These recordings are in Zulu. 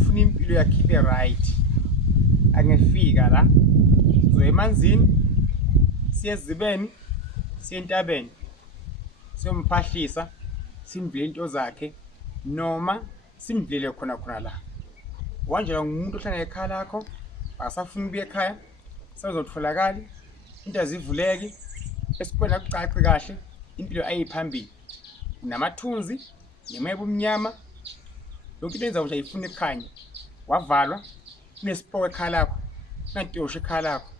ufuna impilo yakhe ibe right angefika la zo emanzini siye ezibeni siye entabeni siyomphahliza simvile into zakhe noma simvile khona la wanjela ngumuntu ohlala ekhaya lakho asafuna ukuya ekhaya sezotholakala into azivuleki esikwena kucace kahle impilo ayiphambili namathunzi nemebo umnyama yonke into enza ukuthi ayifuna ekhanya wavalwa kunesipoke ekhaya lakho kunantosho ekhaya lakho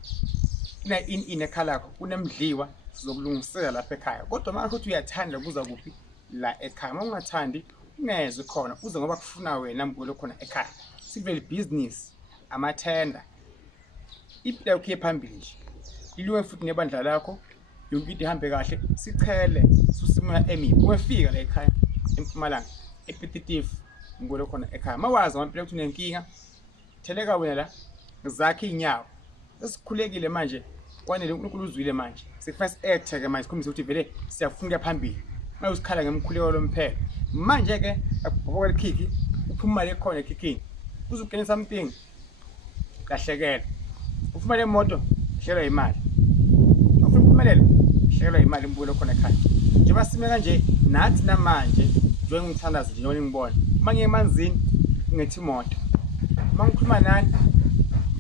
kuna-in ekhaya lakho kunemdliwa sizokulungisela lapha ekhaya kodwa manje ukuthi uyathanda ukuza kuphi la ekhaya uma ungathandi ungeze khona uze ngoba kufuna wena mbolo khona ekhaya sikuvele business amathenda impilo yakho phambili nje ilunge futhi nebandla lakho yonke into ihambe kahle sichele susimoya emibi wefika la ekhaya eMpumalanga epetitive mbolo khona ekhaya mawazi ngempilo ukuthi unenkinga theleka wena la zakhe inyawo esikhulekile manje kwanele uNkulunkulu uzwile manje sifast act ke manje sikhombisa ukuthi vele siyafuna phambili manje usikhala ngemkhuleko lomphelo manje ke akubhoka likhiki uphuma le khona ekhikini uzugena something kahlekela ufuna le moto hlelwa imali ufuna imali hlelwa imali imbulo khona ekhaya njengoba sime kanje nathi namanje njengoba ngithandaza nje njengoba ngibona uma ngiye emanzini ngethi imoto uma ngikhuluma nani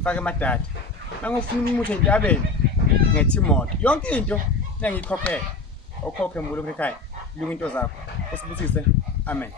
mfake amadata uma ngifuna umuthi entabeni ngethi imoto yonke into engiyikhokhela okhokhe mbulo ekhaya lunga into zakho usibusise amen.